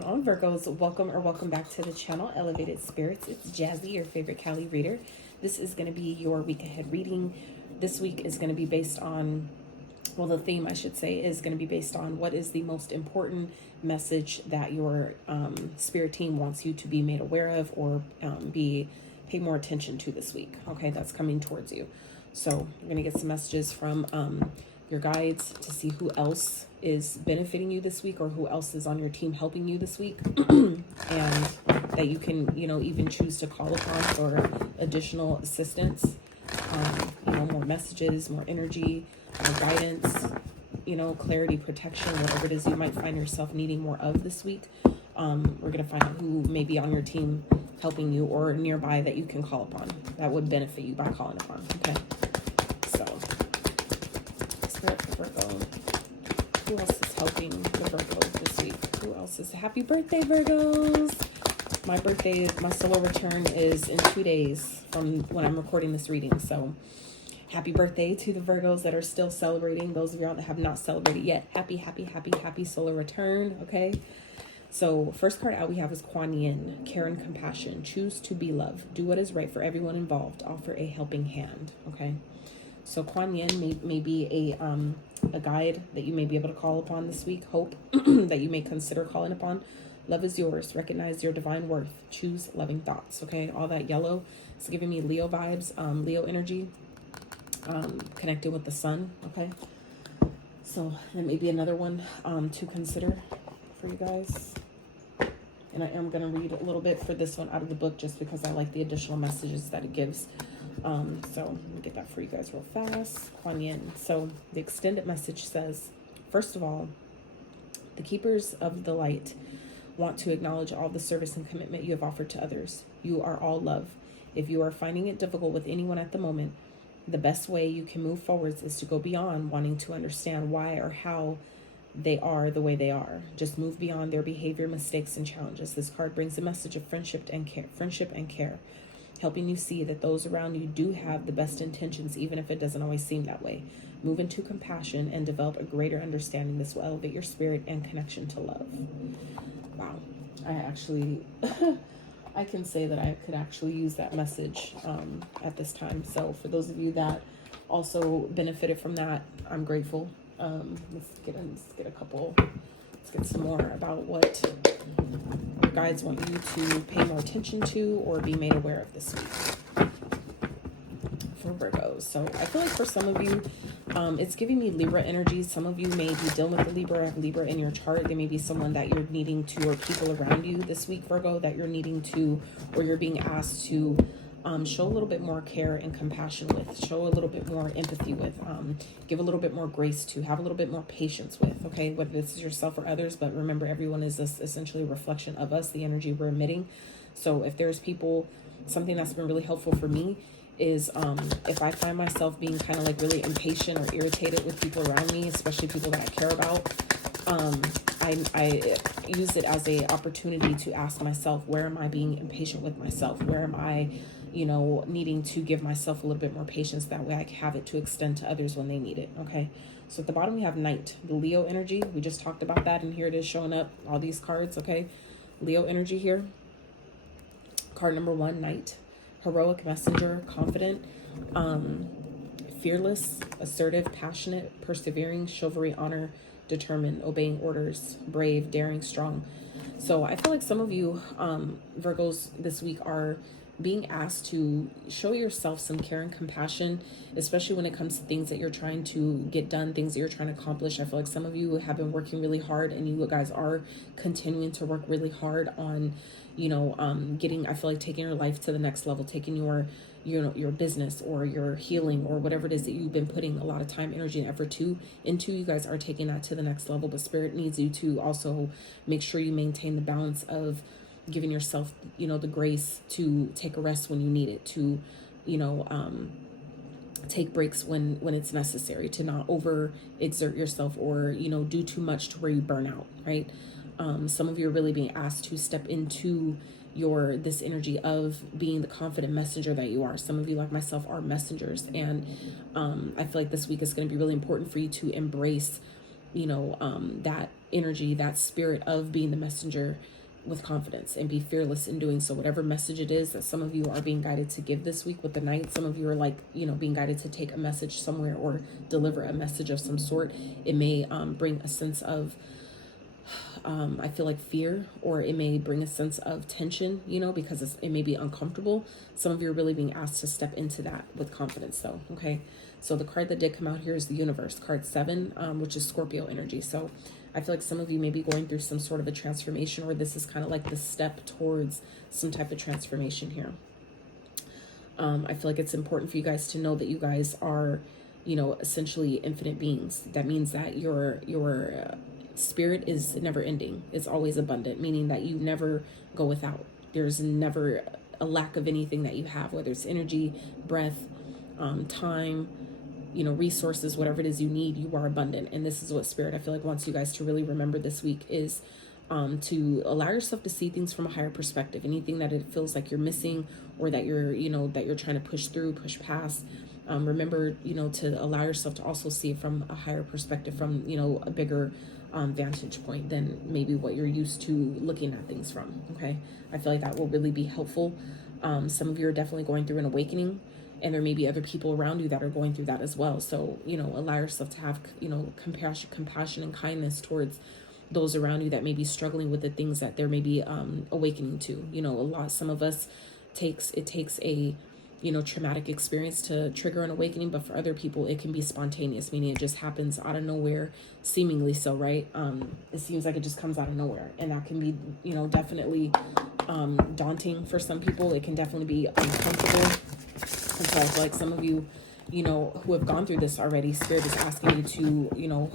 going on, Virgos? Welcome back to the channel, Elevated Spirits. It's Jazzy, your favorite Cali reader. This is going to be your week ahead reading. This week is going to be based on, well, the theme, I should say, is going to be based on what is the most important message that your spirit team wants you to be made aware of or pay more attention to this week. Okay, that's coming towards you. So you're going to get some messages from your guides to see who else is benefiting you this week or who else is on your team helping you this week, and that you can, even choose to call upon for additional assistance, more messages, more energy, more guidance, clarity, protection, whatever it is you might find yourself needing more of this week. We're going to find out who may be on your team helping you or nearby that you can call upon that would benefit you by calling upon. Okay, so Spirit for Virgo. Who else is helping the Virgos this week? Who else is? Happy birthday, Virgos! My solar return is in 2 days from when I'm recording this reading. So happy birthday to the Virgos that are still celebrating. Those of y'all that have not celebrated yet, happy solar return, okay? So first card out we have is Kuan Yin, care and compassion. Choose to be love. Do what is right for everyone involved. Offer a helping hand, okay? So Kuan Yin may be a guide that you may be able to call upon this week. Hope that you may consider calling upon. Love is yours. Recognize your divine worth. Choose loving thoughts. Okay, all that yellow is giving me Leo vibes, Leo energy, connected with the sun. Okay, so that may be another one to consider for you guys. And I am going to read a little bit for this one out of the book just because I like the additional messages that it gives. So let me get that for you guys real fast. Kuan Yin. So the extended message says, first of all, the keepers of the light want to acknowledge all the service and commitment you have offered to others. You are all love. If you are finding it difficult with anyone at the moment, the best way you can move forwards is to go beyond wanting to understand why or how they are the way they are. Just move beyond their behavior, mistakes, and challenges. This card brings a message of friendship and care, helping you see that those around you do have the best intentions, even if it doesn't always seem that way. Move into compassion and develop a greater understanding. This will elevate your spirit and connection to love. Wow. I actually, I can say that I could actually use that message at this time. So for those of you that also benefited from that, I'm grateful. Let's get some more about what your guides want you to pay more attention to or be made aware of this week for Virgos. So I feel like for some of you, it's giving me Libra energy. Some of you may be dealing with the Libra, have Libra in your chart. There may be someone that you're needing to, or people around you this week, Virgo, that you're needing to, or you're being asked to show a little bit more care and compassion with, show a little bit more empathy with, give a little bit more grace to, have a little bit more patience with, okay, whether this is yourself or others, but remember, everyone is essentially a reflection of us, the energy we're emitting. So if there's people, something that's been really helpful for me is if I find myself being kind of like really impatient or irritated with people around me, especially people that I care about, I use it as a opportunity to ask myself, where am I being impatient with myself? Where am I, needing to give myself a little bit more patience? That way I can have it to extend to others when they need it. Okay. So at the bottom we have Knight, the Leo energy. We just talked about that, and here it is showing up, all these cards. Okay. Leo energy here. Card number 1, Knight. Heroic messenger, confident, fearless, assertive, passionate, persevering, chivalry, honor, determined, obeying orders, brave, daring, strong. So I feel like some of you Virgos this week are being asked to show yourself some care and compassion, especially when it comes to things that you're trying to get done, things that you're trying to accomplish. I feel like some of you have been working really hard, and you guys are continuing to work really hard on, getting, I feel like, taking your life to the next level, taking your business or your healing or whatever it is that you've been putting a lot of time, energy, and effort into. You guys are taking that to the next level, but Spirit needs you to also make sure you maintain the balance of giving yourself, the grace to take a rest when you need it, to, take breaks when it's necessary, to not over exert yourself or, do too much to where you burn out, right? Some of you are really being asked to step into this energy of being the confident messenger that you are. Some of you, like myself, are messengers, and I feel like this week is going to be really important for you to embrace, that energy, that spirit of being the messenger with confidence, and be fearless in doing so. Whatever message it is that some of you are being guided to give this week with the Knight, some of you are like, you know, being guided to take a message somewhere or deliver a message of some sort. It may bring a sense of I feel like fear, or it may bring a sense of tension, you know, because it may be uncomfortable. Some of you are really being asked to step into that with confidence though. Okay. So the card that did come out here is the Universe, card 7, which is Scorpio energy. So I feel like some of you may be going through some sort of a transformation, or this is kind of like the step towards some type of transformation here. I feel like it's important for you guys to know that you guys are, you know, essentially infinite beings. That means that your spirit is never ending. It's always abundant, meaning that you never go without. There's never a lack of anything that you have, whether it's energy, breath, time, you know, resources, whatever it is you need, you are abundant. And this is what Spirit, I feel like, wants you guys to really remember this week is to allow yourself to see things from a higher perspective. Anything that it feels like you're missing, or that you're, you know, that you're trying to push through, push past. Remember, you know, to allow yourself to also see it from a higher perspective, from, you know, a bigger vantage point than maybe what you're used to looking at things from. Okay. I feel like that will really be helpful. Some of you are definitely going through an awakening, and there may be other people around you that are going through that as well. So, you know, allow yourself to have, you know, compassion and kindness towards those around you that may be struggling with the things that they're maybe awakening to. You know, some of us it takes a, you know, traumatic experience to trigger an awakening, but for other people it can be spontaneous, meaning it just happens out of nowhere, seemingly so, right? It seems like it just comes out of nowhere, and that can be, you know, definitely daunting for some people. It can definitely be uncomfortable. And so I feel like some of you, you know, who have gone through this already, Spirit is asking you to, you know,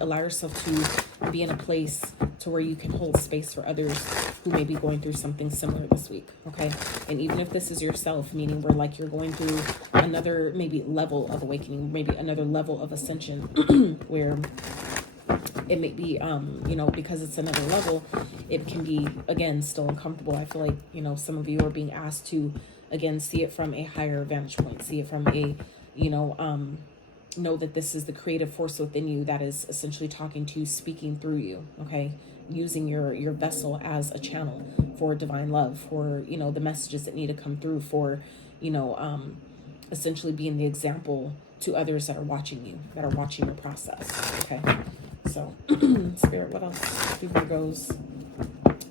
allow yourself to be in a place to where you can hold space for others who may be going through something similar this week. Okay. And even if this is yourself, meaning where like you're going through another maybe level of awakening, maybe another level of ascension, where it may be, you know, because it's another level, it can be, again, still uncomfortable. I feel like, you know, some of you are being asked to, again, see it from a higher vantage point, see it from a, you know that this is the creative force within you that is essentially talking to you, speaking through you. Okay. Using your vessel as a channel for divine love, for, you know, the messages that need to come through, for, you know, essentially being the example to others that are watching you, that are watching your process. Okay. So Spirit, what else do Virgos,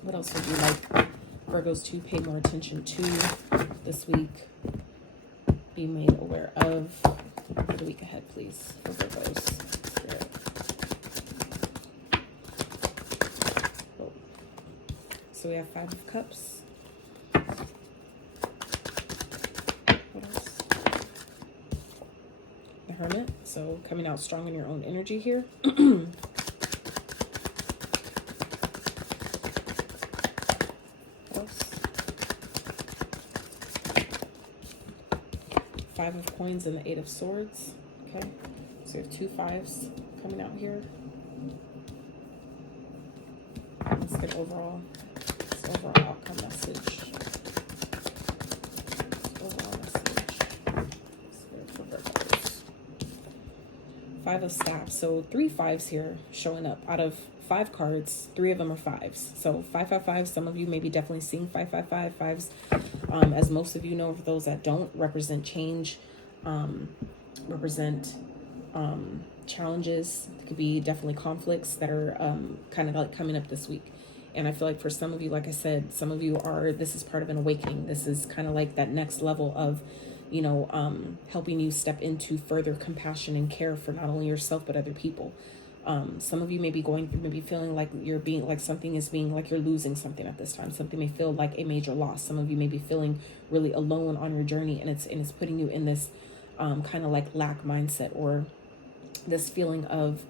what else would you like Virgos to pay more attention to this week, be made aware of for the week ahead, please, for Virgos? Spirit. Oh. So we have 5 of Cups. What else? The Hermit. So coming out strong in your own energy here. Five of Coins and the 8 of Swords. Okay, so we have 2 5s coming out here. Let's get overall outcome message. Overall message. Spirit for Virgos. 5 of Staffs. So 3 5s here showing up. Out of 5 cards, 3 of them are 5s. So 5 5 5. Some of you may be definitely seeing 5 5 5 5s. As most of you know, for those that don't, represent change, represent challenges. It could be definitely conflicts that are kind of like coming up this week. And I feel like for some of you, like I said, some of you this is part of an awakening. This is kind of like that next level of, you know, helping you step into further compassion and care for not only yourself, but other people. Some of you may be going through, maybe feeling like you're being, like something is being, like you're losing something at this time. Something may feel like a major loss. Some of you may be feeling really alone on your journey, and it's putting you in this kind of like lack mindset, or this feeling of,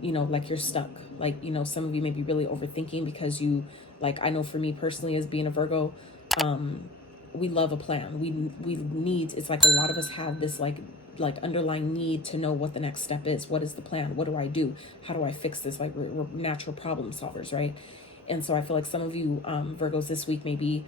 you know, like you're stuck. Like, you know, some of you may be really overthinking because you, like, I know for me personally, as being a Virgo, we love a plan. We need, it's like a lot of us have this like underlying need to know what the next step is. What is the plan? What do I do? How do I fix this? Like we're natural problem solvers, right? And so I feel like some of you Virgos this week may be,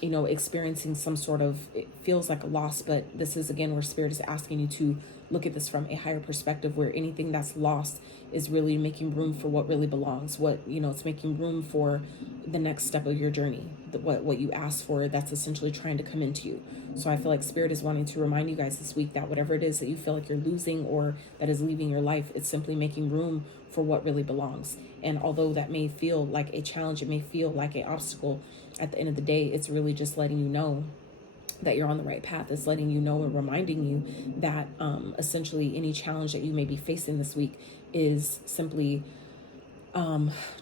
you know, experiencing some sort of, it feels like a loss, but this is again where Spirit is asking you to look at this from a higher perspective, where anything that's lost is really making room for what really belongs. What, it's making room for the next step of your journey, what you asked for, that's essentially trying to come into you. So I feel like Spirit is wanting to remind you guys this week that whatever it is that you feel like you're losing or that is leaving your life, it's simply making room for what really belongs. And although that may feel like a challenge, it may feel like an obstacle, at the end of the day, it's really just letting you know that you're on the right path. It's letting you know and reminding you that essentially any challenge that you may be facing this week is simply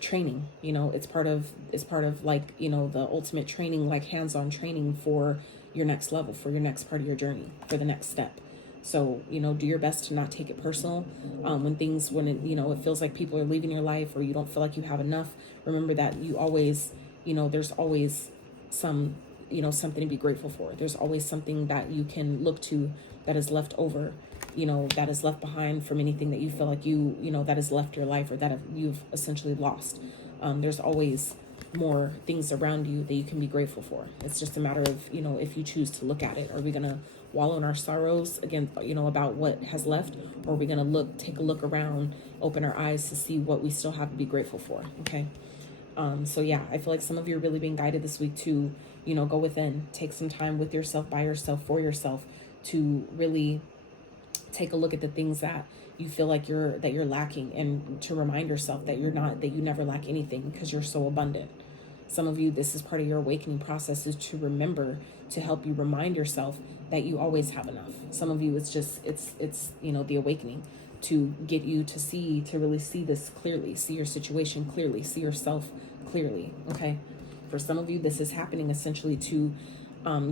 training. It's part of like, the ultimate training, like hands-on training for your next level, for your next part of your journey, for the next step. So, do your best to not take it personal. When it feels like people are leaving your life, or you don't feel like you have enough, remember that you always, there's always something to be grateful for. There's always something that you can look to that is left over, that is left behind from anything that you feel like that has left your life, or that you've essentially lost. There's always more things around you that you can be grateful for. It's just a matter of, if you choose to look at it. Are we going to wallow in our sorrows again, about what has left? Or are we going to take a look around, open our eyes to see what we still have to be grateful for? Okay. So yeah, I feel like some of you are really being guided this week to, go within, take some time with yourself, by yourself, for yourself, to really take a look at the things that you feel like you're lacking, and to remind yourself that you never lack anything, because you're so abundant. Some of you, this is part of your awakening process, is to remember, to help you remind yourself that you always have enough. Some of you, it's the awakening to get you to really see this clearly, see your situation clearly, see yourself clearly. Okay. For some of you, this is happening essentially to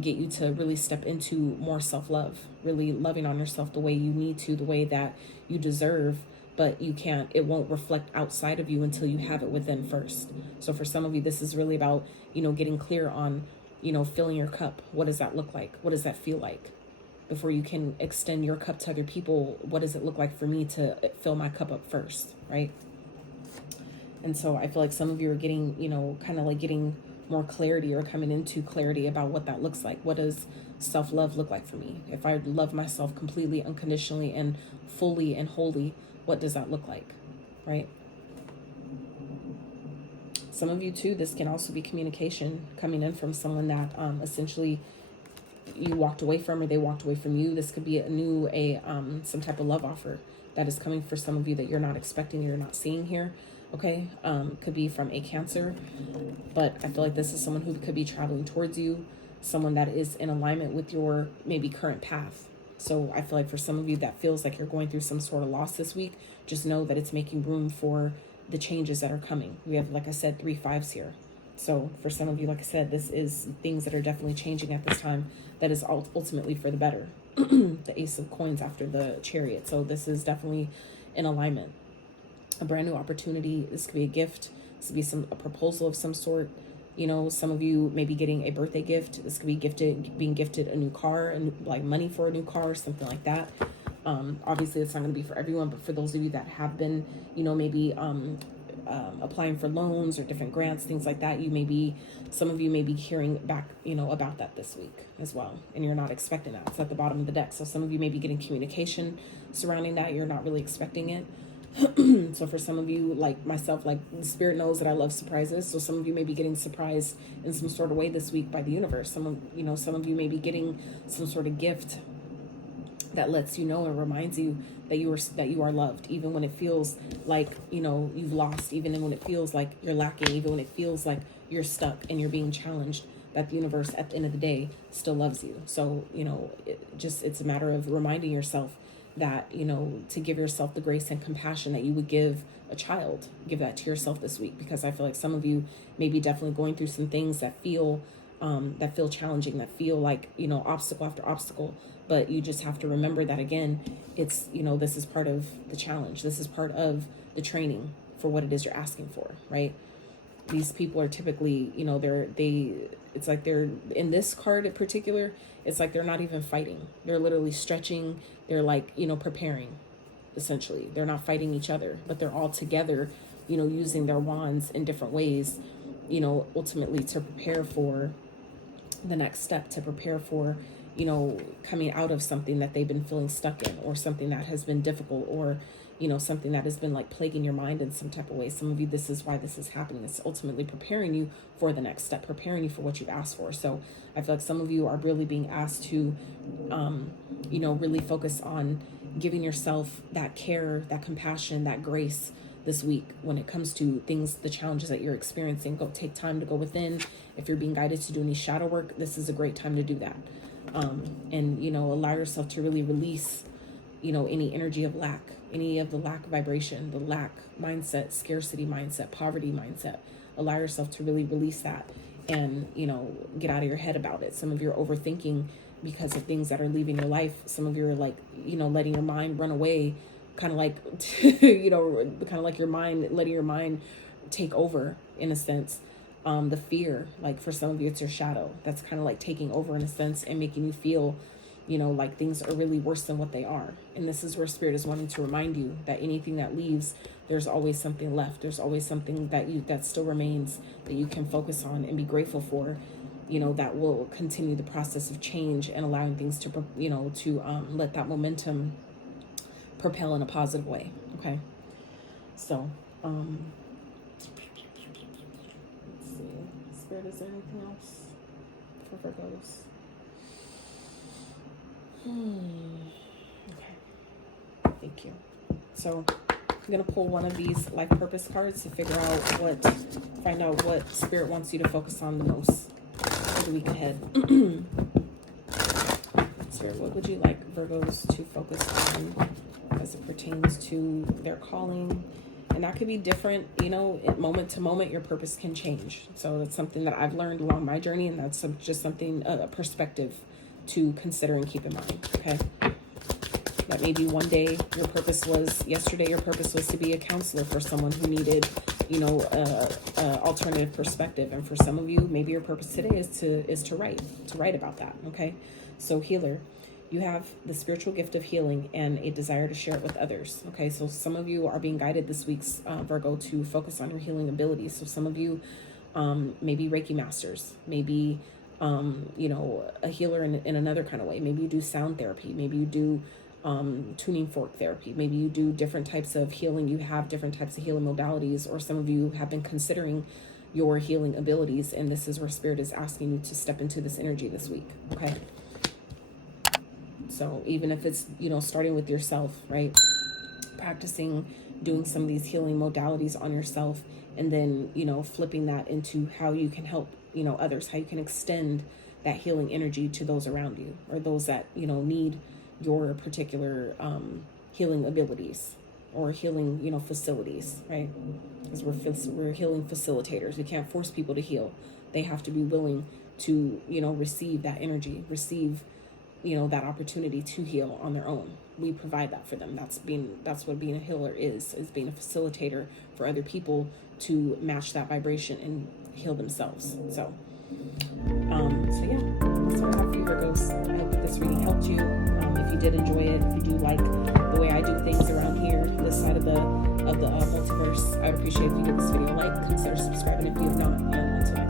get you to really step into more self-love, really loving on yourself the way you need to, the way that you deserve, but it won't reflect outside of you until you have it within first. So for some of you, this is really about, getting clear on, filling your cup. What does that look like? What does that feel like? Before you can extend your cup to other people, what does it look like for me to fill my cup up first, right? And so I feel like some of you are getting, kind of like getting more clarity, or coming into clarity about what that looks like. What does self-love look like for me? If I love myself completely, unconditionally, and fully and wholly, what does that look like, right? Some of you too, this can also be communication coming in from someone that essentially you walked away from, or they walked away from you. This could be some type of love offer that is coming for some of you that you're not expecting, you're not seeing here. Okay. Could be from a Cancer, but I feel like this is someone who could be traveling towards you, someone that is in alignment with your maybe current path. So I feel like for some of you that feels like you're going through some sort of loss this week, just know that it's making room for the changes that are coming. We have, like I said, 3 5s here. So for some of you, like I said, this is things that are definitely changing at this time, that is ultimately for the better. The Ace of Coins after the Chariot. So this is definitely in alignment. A brand new opportunity. This could be a gift. This could be a proposal of some sort. Some of you may be getting a birthday gift. This could be being gifted a new car, and like money for a new car, something like that. Obviously it's not going to be for everyone, but for those of you that have been, maybe applying for loans or different grants, things like that, some of you may be hearing back, about that this week as well. And you're not expecting that. It's at the bottom of the deck. So some of you may be getting communication surrounding that. You're not really expecting it. So for some of you, like myself, like the Spirit knows that I love surprises. So some of you may be getting surprised in some sort of way this week by the universe. Some of you may be getting some sort of gift that lets you know and reminds you that you are loved, even when it feels like, you've lost, even when it feels like you're lacking, even when it feels like you're stuck and you're being challenged, that the universe at the end of the day still loves you. So, it's a matter of reminding yourself that, to give yourself the grace and compassion that you would give a child. Give that to yourself this week, because I feel like some of you may be definitely going through some things that feel challenging, that feel like, obstacle after obstacle. But you just have to remember that, again, it's, this is part of the challenge. This is part of the training for what it is you're asking for, right? These people are typically, it's like they're, in this card in particular, it's like they're not even fighting. They're literally stretching. They're like, preparing, essentially. They're not fighting each other, but they're all together, using their wands in different ways, ultimately to prepare for the next step, to prepare for, you know, coming out of something that they've been feeling stuck in, or something that has been difficult, or, you know, something that has been like plaguing your mind in some type of way. Some of you, this is why this is happening. It's ultimately preparing you for the next step, preparing you for what you've asked for. So I feel like some of you are really being asked to, you know, really focus on giving yourself that care, that compassion, that grace this week when it comes to things, the challenges that you're experiencing. Go take time to go within. If you're being guided to do any shadow work, this is a great time to do that. And, you know, allow yourself to really release, you know, any energy of lack, any of the lack vibration, the lack mindset, scarcity mindset, poverty mindset. Allow yourself to really release that and, you know, get out of your head about it. Some of you are overthinking because of things that are leaving your life. Some of you are like, you know, letting your mind run away, kind of like, you know, kind of like your mind, letting your mind take over in a sense. The fear, like for some of you, it's your shadow that's kind of like taking over in a sense and making you feel, you know, like things are really worse than what they are. And this is where Spirit is wanting to remind you that anything that leaves, there's always something left. There's always something that still remains that you can focus on and be grateful for, you know, that will continue the process of change and allowing things to, you know, to let that momentum propel in a positive way. Okay. So, let's see. Spirit, is there anything else for Virgos? Okay. Thank you. So I'm going to pull one of these life purpose cards to figure out find out what Spirit wants you to focus on the most for the week ahead. Spirit, what would you like Virgos to focus on as it pertains to their calling? And that could be different, you know, moment to moment, your purpose can change. So that's something that I've learned along my journey, and that's just something, a perspective to consider and keep in mind, okay? That maybe one day yesterday your purpose was to be a counselor for someone who needed, you know, alternative perspective. And for some of you, maybe your purpose today is to write about that, okay? So healer, you have the spiritual gift of healing and a desire to share it with others, okay? So some of you are being guided this week's Virgo to focus on your healing abilities. So some of you maybe Reiki masters, maybe you know, a healer in another kind of way. Maybe you do sound therapy. Maybe you do tuning fork therapy. Maybe you do different types of healing. You have different types of healing modalities, or some of you have been considering your healing abilities, and this is where Spirit is asking you to step into this energy this week, okay? So even if it's, you know, starting with yourself, right? Practicing doing some of these healing modalities on yourself, and then, you know, flipping that into how you can help, you know, others, how you can extend that healing energy to those around you, or those that, you know, need your particular healing abilities or healing, you know, facilities, right? Because we're healing facilitators. We can't force people to heal. They have to be willing to, you know, receive that energy, receive, you know, that opportunity to heal on their own. We provide that for them. That's what being a healer is being a facilitator for other people to match that vibration and heal themselves. So yeah, that's what I have for you, Virgos. I hope that this reading helped you. If you did enjoy it, if you do like the way I do things around here, this side of the multiverse, I'd appreciate if you give this video a like, consider subscribing if you have not, and until next time.